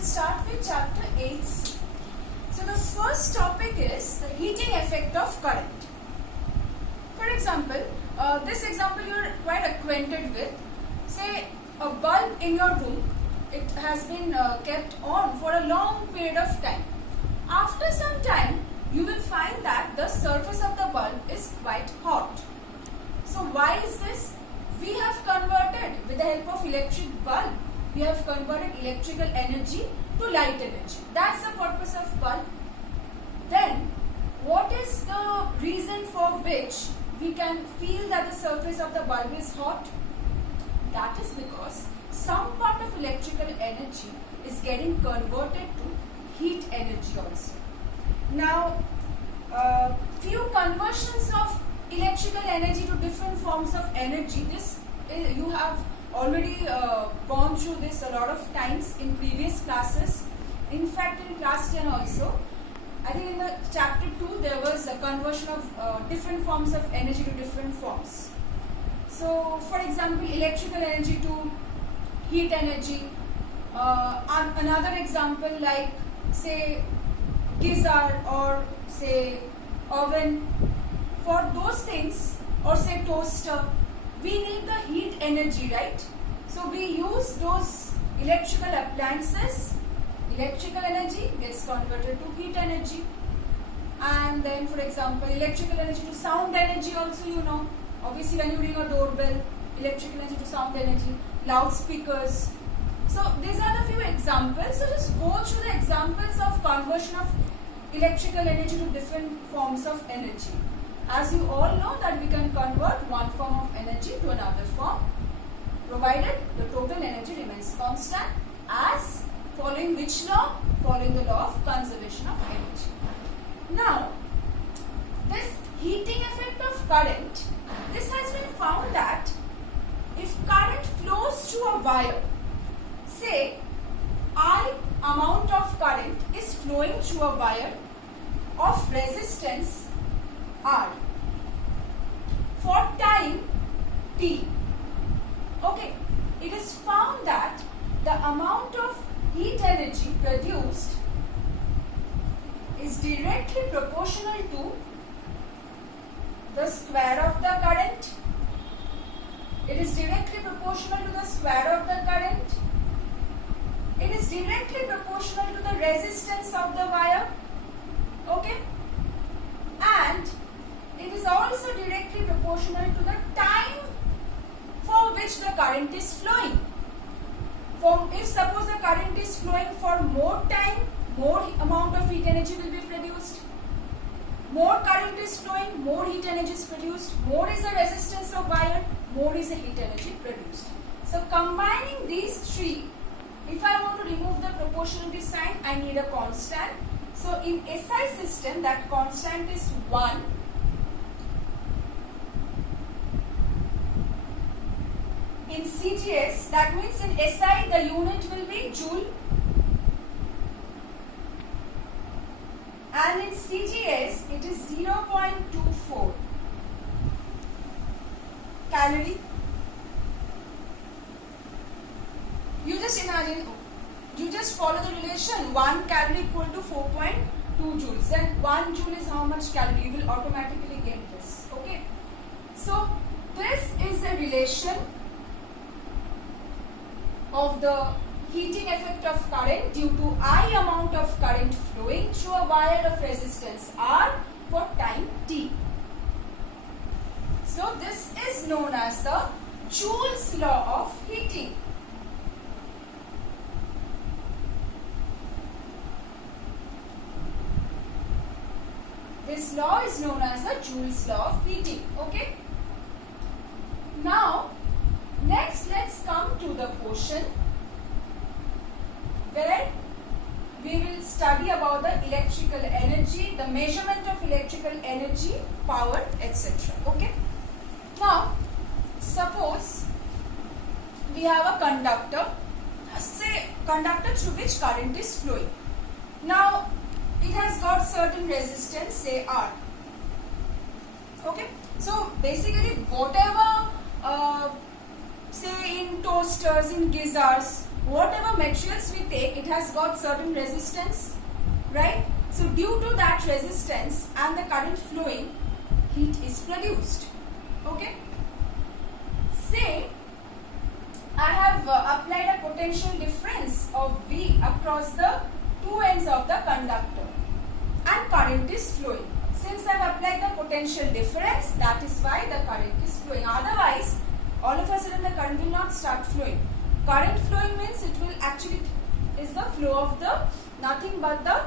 will start with chapter 8. So the first topic is the heating effect of current. For example, this example you are quite acquainted with. Say a bulb in your room, it has been kept on for a long period of time. After some time, you will find that the surface of the bulb is quite hot. So why is this? We have converted, with the help of electric bulb, we have converted electrical energy to light energy. That's the purpose of bulb. Then, what is the reason for which we can feel that the surface of the bulb is hot? That is because some part of electrical energy is getting converted to heat energy also. Now, few conversions of electrical energy to different forms of energy, you have already gone through this a lot of times in previous classes. In fact, in class 10 also, I think in the chapter 2 there was a conversion of different forms of energy to different forms. So, for example, electrical energy to heat energy. Another example like say geyser or say oven. For those things, or say toaster, we need the heat energy, right? So we use those electrical appliances. Electrical energy gets converted to heat energy. And then, for example, electrical energy to sound energy also, you know. Obviously, when you ring a doorbell, electrical energy to sound energy, loudspeakers. So these are the few examples. So just go through the examples of conversion of electrical energy to different forms of energy. As you all know that we can convert one form of energy to another form, provided the total energy remains constant, as following which law? Following the law of conservation of energy. Now, this heating effect of current, this has been found that if current flows through a wire, say I amount of current is flowing through a wire of resistance R for time t. Okay, it is found that the amount of heat energy produced is directly proportional to the square of the current. It is directly proportional to the square of the current. It is directly proportional to the resistance of the wire. Okay, and it is also directly proportional to the time for which the current is flowing. If suppose the current is flowing for more time, more amount of heat energy will be produced. More current is flowing, more heat energy is produced. More is the resistance of wire, more is the heat energy produced. So combining these three, if I want to remove the proportionality sign, I need a constant. So in SI system, that constant is 1. In CGS, that means in SI, the unit will be joule. And in CGS, it is 0.24 calorie. You just imagine, you just follow the relation 1 calorie equal to 4.2 joules. Then 1 joule is how much calorie? You will automatically get this. Okay. So this is a relation of the heating effect of current due to I amount of current flowing through a wire of resistance R for time t. So this is known as the Joule's law of heating. This law is known as the Joule's law of heating. Okay. Now, next let's come to the portion where we will study about the electrical energy, the measurement of electrical energy, power, etc. Okay. Now, suppose we have a conductor, say conductor through which current is flowing. Now, it has got certain resistance, say R. Okay. So, basically whatever say in toasters, in geysers, whatever materials we take, it has got certain resistance, right? So due to that resistance and the current flowing, heat is produced. Okay? Say I have applied a potential difference of V across the two ends of the conductor and current is flowing. Since I have applied the potential difference, that is why the current is flowing. Otherwise, all of a sudden the current will not start flowing. Current flowing means it will actually is the flow of the nothing but the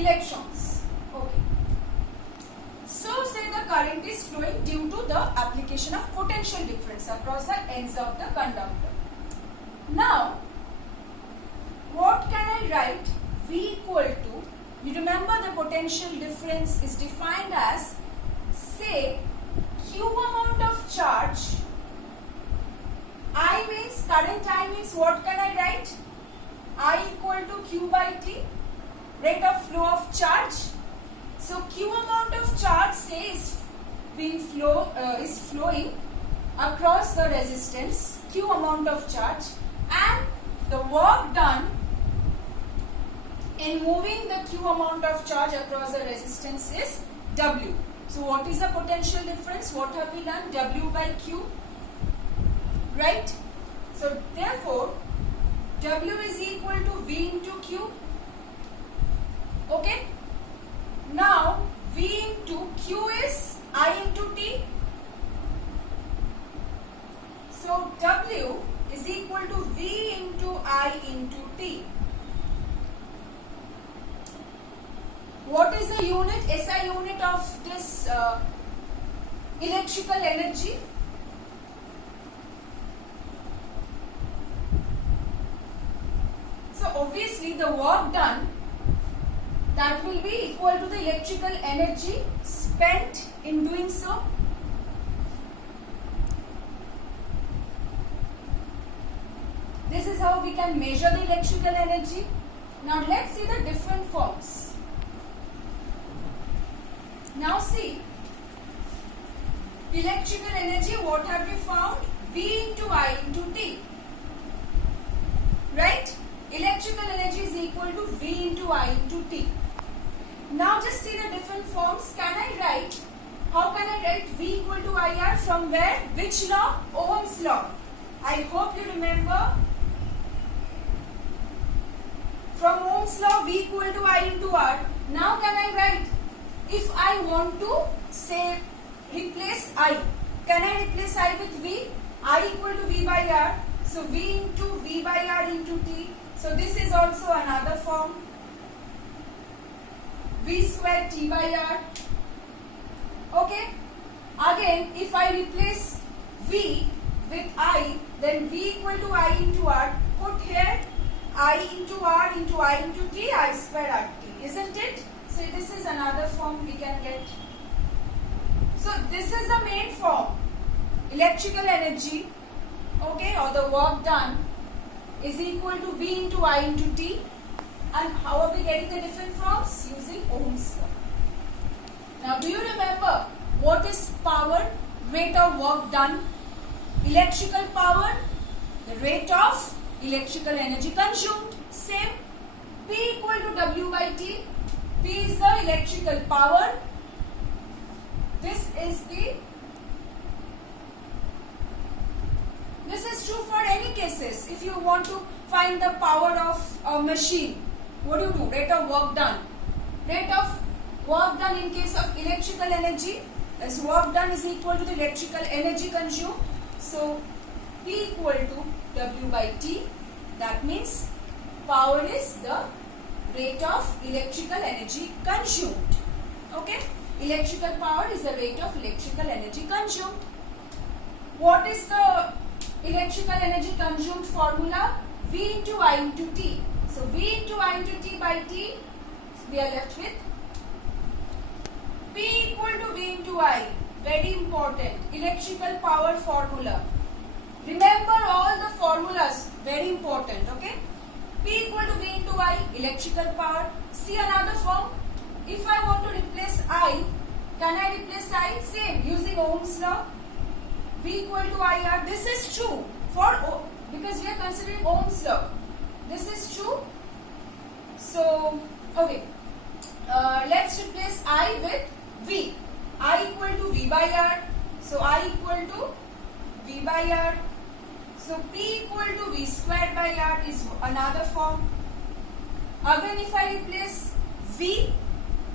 electrons. Okay. So say the current is flowing due to the application of potential difference across the ends of the conductor. Now, what can I write? V equal to, you remember the potential difference is defined as, say, Q amount of charge. I means, current I means, what can I write? I equal to Q by T, rate of flow of charge. So Q amount of charge, say, is flowing across the resistance, Q amount of charge, and the work done in moving the Q amount of charge across the resistance is W. So what is the potential difference? What have we done? W by Q, right? So therefore, W is equal to V into Q. Okay? Now, V into Q is I into T. So W is equal to V into I into T. What is the unit, SI unit of this electrical energy? So obviously the work done, that will be equal to the electrical energy spent in doing so. This is how we can measure the electrical energy. Now let's see the different forms. Now see, electrical energy, what have we found? V into I into T. Right? Electrical energy is equal to V into I into T. Now just see the different forms. Can I write? How can I write V equal to IR from where? Which law? Ohm's law. I hope you remember. From Ohm's law, V equal to I into R. Now can I write? If I want to say replace I, can I replace I with V? I equal to V by R. So V into V by R into T. So this is also another form. V square T by R. Okay. Again, if I replace V with I, then V equal to I into R. Put here I into R into I into T, I square RT. Isn't it? So this is another form we can get. So this is the main form. Electrical energy, okay, or the work done is equal to V into I into T. And how are we getting the different forms? Using Ohm's law. Now do you remember what is power? Rate of work done. Electrical power, the rate of electrical energy consumed. Same. P equal to W by T. P is the electrical power. This is true for any cases. If you want to find the power of a machine, what do? Rate of work done. Rate of work done in case of electrical energy, as work done is equal to the electrical energy consumed. So P equal to W by T. That means power is the rate of electrical energy consumed. Okay? Electrical power is the rate of electrical energy consumed. What is the electrical energy consumed formula? V into I into T. So V into I into T by T, we are left with P equal to V into I. Very important. Electrical power formula. Remember all the formulas. Very important. Okay? P equal to V into I, electrical power. See another form. If I want to replace I, can I replace I? Same, using Ohm's law. V equal to IR. This is true for because we are considering Ohm's law. This is true. So, okay. Let's replace I with V. I equal to V by R. So, I equal to V by R. So, P equal to V squared by R is another form. Again, if I replace V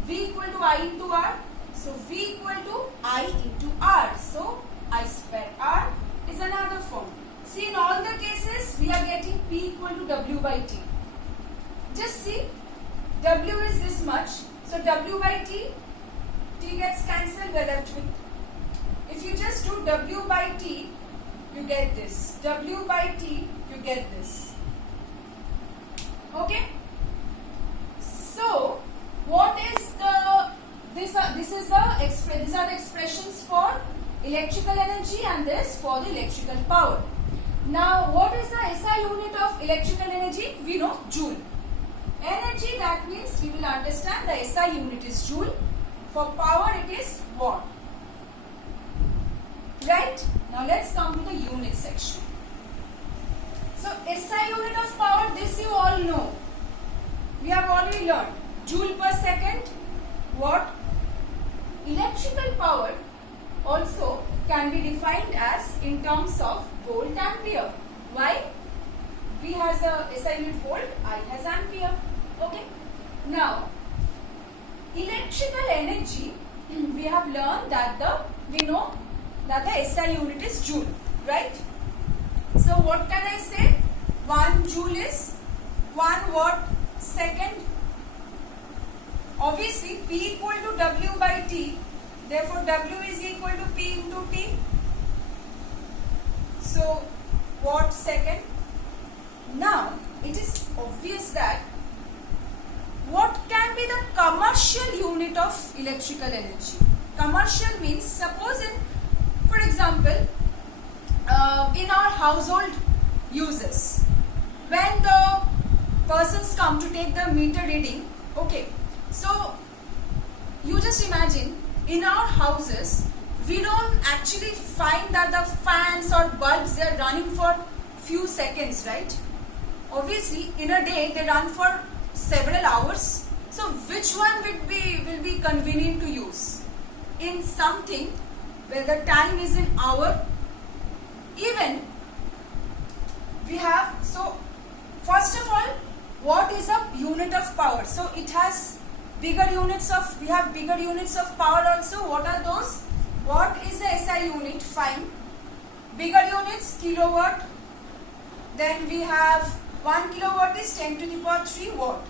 equal to I into R. So, V equal to I into R. So, I square R is another form. See, in all the cases, we are getting P equal to W by T. Just see, W is this much. So, W by T gets cancelled, we are left with. If you just do W by T, you get this. W by T, you get this. Okay? So, what is these are the expressions for electrical energy and this for the electrical power. Now, what is the SI unit of electrical energy? We know joule. Energy, that means we will understand the SI unit is joule. For power, it is watt. Right? Now, let's come to the unit section. So, SI unit of power, this you all know. We have already learned. Joule per second, watt. Electrical power also can be defined as in terms of volt ampere. Why? V has a SI unit volt, I has ampere. Okay. Now, electrical energy, we have learned that we know that the SI unit is joule, right? So, what can I say? 1 joule is 1 watt second. Obviously, P equal to W by T. Therefore, W is equal to P into T. So, watt second. Now, it is obvious that what can be the commercial unit of electrical energy? Commercial means, suppose for example, in our household uses, when the persons come to take the meter reading, okay, so you just imagine, in our houses, we don't actually find that the fans or bulbs, they are running for few seconds, right? Obviously, in a day, they run for several hours. So, which one will be convenient to use? In something where the time is in hour, even we have, so first of all, what is a unit of power? So, it has bigger units of, we have bigger units of power also. What are those? What is the SI unit? Fine. Bigger units, kilowatt. Then we have 1 kilowatt is 10 to the power 3 watt.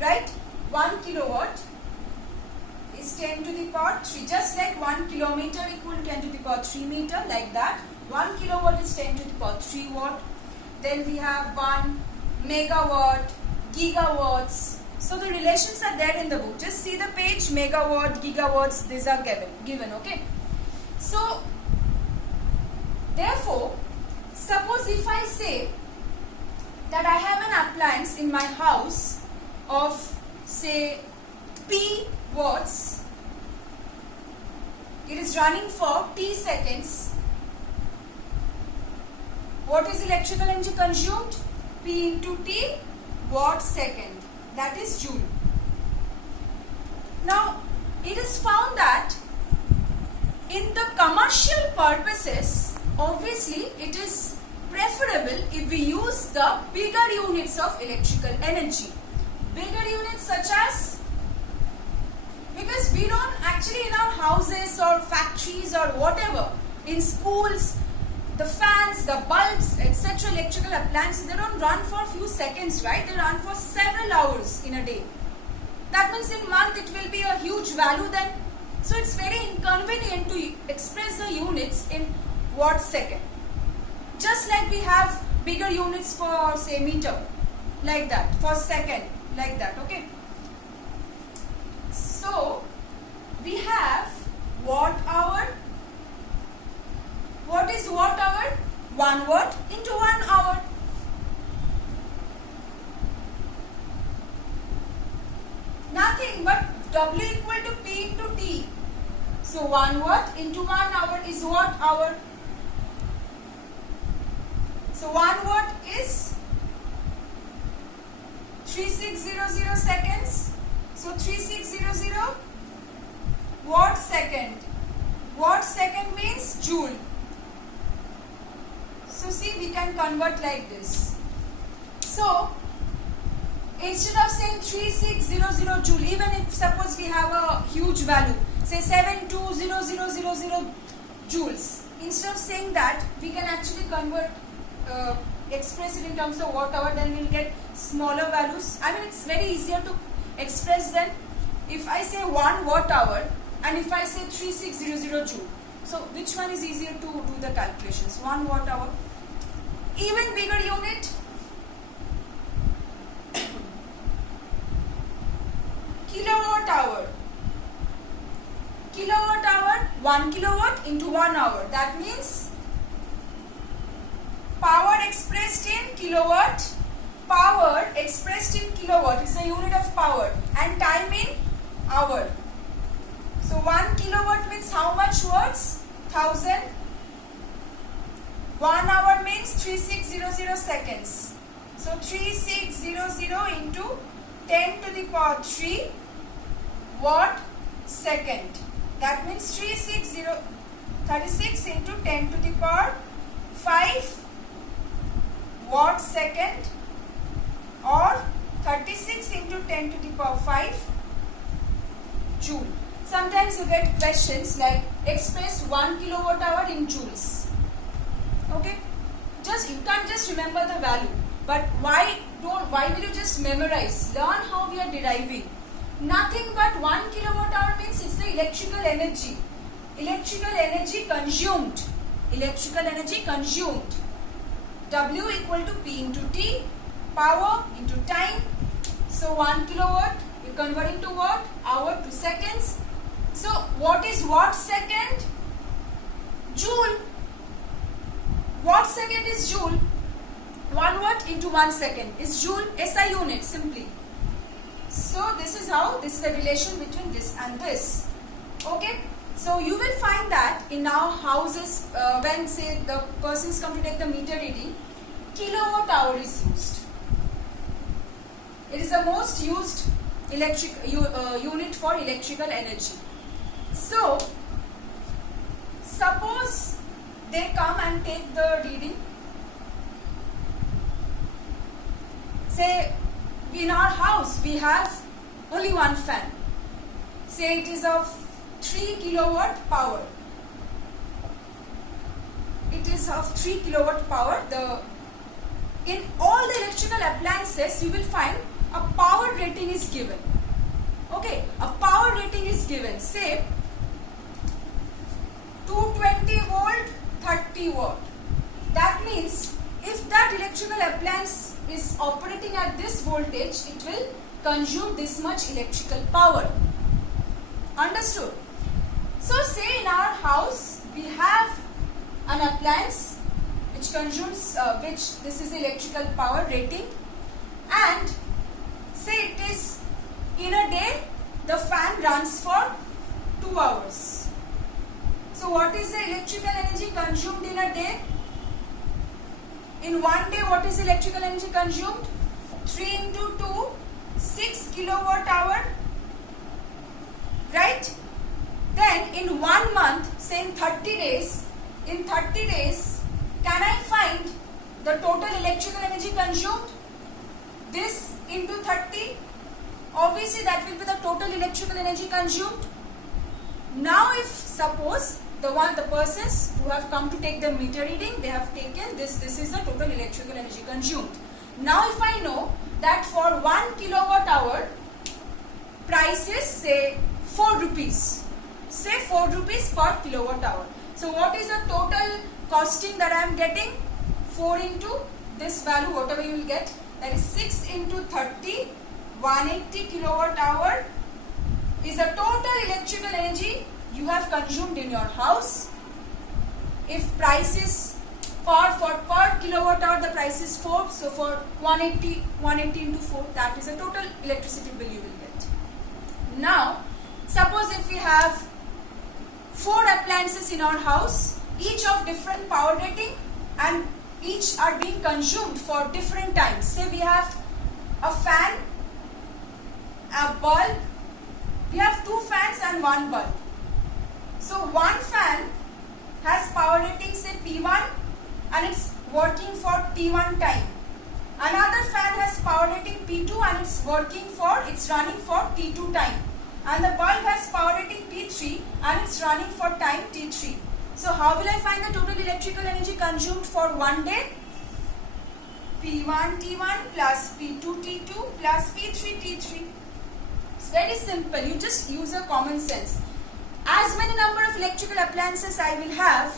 Right? 1 kilowatt is 10 to the power 3. Just like 1 kilometer equal to 10 to the power 3 meter, like that. 1 kilowatt is 10 to the power 3 watt. Then we have 1 megawatt, gigawatts. So the relations are there in the book. Just see the page, megawatt, gigawatts, these are given, okay? So, therefore, suppose if I say that I have an appliance in my house of, say, P watts, it is running for T seconds. What is electrical energy consumed? P into T, watt second. That is joule. Now, it is found that in the commercial purposes, obviously, it is preferable if we use the bigger units of electrical energy. Bigger units such as, because we don't actually in our houses or factories or whatever, in schools, the fans, the bulbs, etc., electrical appliances, they don't run for a few seconds, right? They run for several hours in a day. That means in a month it will be a huge value then. So it's very inconvenient to express the units in watt second. Just like we have bigger units for, say, meter, like that, for second, like that, okay? So, we have watt hour. What is watt hour? 1 watt into 1 hour. Nothing but W equal to P into T. So 1 watt into 1 hour is watt hour. So 1 watt is 3600 seconds. So 3600 watt second. Watt second means joule. So see, we can convert like this. So instead of saying 3600 joule, even if suppose we have a huge value, say 720000 joules, instead of saying that, we can actually convert, express it in terms of watt hour, then we'll get smaller values. I mean, it's very easier to express them. If I say 1 watt hour and if I say 3600 joule, so which one is easier to do the calculations? 1 watt hour. Even bigger unit, kilowatt hour. Kilowatt hour, 1 kilowatt into 1 hour. That means power expressed in kilowatt. Power expressed in kilowatt is a unit of power, and time in hour. So 1 kilowatt means how much watts? 1000. 1 hour means 3600 seconds. So 3600 into 10 to the power 3 watt second. That means 36 into 10 to the power 5 watt second, or 36 into 10 to the power 5 joule. Sometimes you get questions like express 1 kilowatt hour in joules. Okay, you can't just remember the value, but why will you just memorize? Learn how we are deriving. Nothing but 1 kilowatt hour means it's the electrical energy. Electrical energy consumed. Electrical energy consumed. W equal to P into T, power into time. So 1 kilowatt, you convert into watt, hour to seconds. So what is watt second? Joule. Watt second is joule. 1 watt into 1 second is joule, SI unit simply. So this is the relation between this and this. Okay. So you will find that in our houses, when say the persons come to take the meter reading, kilowatt hour is used. It is the most used unit for electrical energy. So suppose they come and take the reading. Say in our house we have only one fan. Say it is of 3 kilowatt power. It is of 3 kilowatt power. In all the electrical appliances you will find a power rating is given. Okay, a power rating is given. Say 220 volt, 30 watt. That means if that electrical appliance is operating at this voltage, it will consume this much electrical power. Understood? So say in our house we have an appliance which consumes, this is the electrical power rating, and say it is in a day the fan runs for 2 hours. So what is the electrical energy consumed in a day? In one day, what is electrical energy consumed? 3 into 2, 6 kilowatt hour. Right? Then in 1 month, say in 30 days, can I find the total electrical energy consumed? This into 30. Obviously that will be the total electrical energy consumed. Now if suppose the persons who have come to take the meter reading, they have taken this is the total electrical energy consumed. Now if I know that for 1 kilowatt hour price is say 4 rupees. Say 4 rupees per kilowatt hour. So what is the total costing that I am getting? 4 into this value, whatever you will get, that is 6 into 30, 180 kilowatt hour is the total electrical energy you have consumed in your house. If price is per kilowatt hour, the price is 4, so for 180 into 4, that is the total electricity bill you will get. Now suppose if we have 4 appliances in our house, each of different power rating, and each are being consumed for different times. Say we have a fan, a bulb, we have 2 fans and 1 bulb. So one fan has power rating say P1 and it's working for T1 time. Another fan has power rating P2 and it's running for T2 time. And the bulb has power rating P3 and it's running for time T3. So how will I find the total electrical energy consumed for one day? P1 T1 plus P2 T2 plus P3 T3. It's very simple. You just use a common sense. As many number of electrical appliances I will have,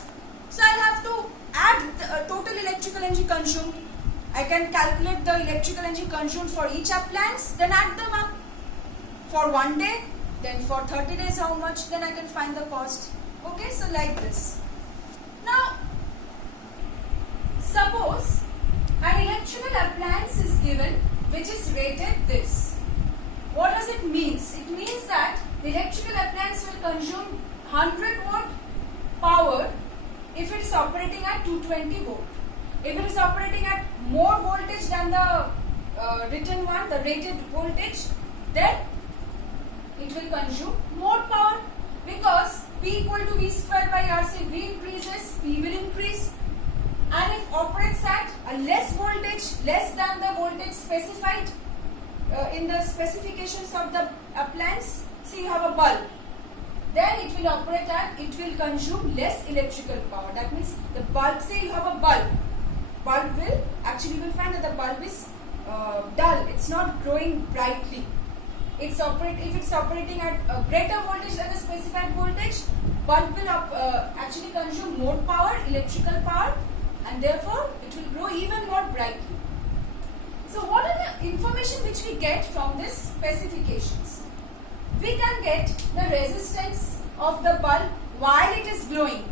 so I'll have to add the total electrical energy consumed. I can calculate the electrical energy consumed for each appliance, then add them up. For one day, then for 30 days how much, then I can find the cost. Okay, so like this. Now, suppose an electrical appliance is given which is rated this. What does it mean? It means that the electrical appliance will consume 100 watt power if it is operating at 220 volt. If it is operating at more voltage than the written one, the rated voltage, then it will consume more power, because P equal to V square by R. Say V increases, P will increase, and if operates at a less voltage, less than the voltage specified in the specifications of the appliance. See, you have a bulb, then it will operate at, it will consume less electrical power. That means the bulb, say you have a bulb will, actually you will find that the bulb is dull, it's not glowing brightly. If it's operating at a greater voltage than the specified voltage, bulb will actually consume more power, electrical power, and therefore it will glow even more brightly. So what are the information which we get from these specifications? We can get the resistance of the bulb while it is glowing,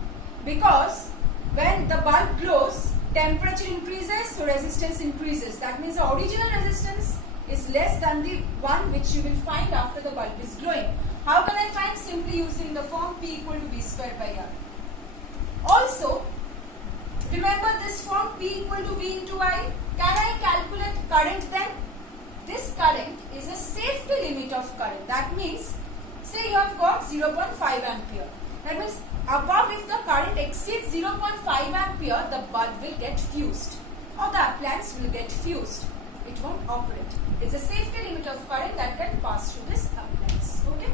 because when the bulb glows, temperature increases, so resistance increases. That means the original resistance is less than the one which you will find after the bulb is glowing. How can I find? Simply using the form P equal to V square by R. Also, remember this form P equal to V into I. Can I calculate current then? This current is a safety limit of current. That means, say you have got 0.5 ampere. That means above, if the current exceeds 0.5 ampere, the bulb will get fused or the appliance will get fused. It won't operate. It's a safety limit of current that can pass through this appliance. Okay.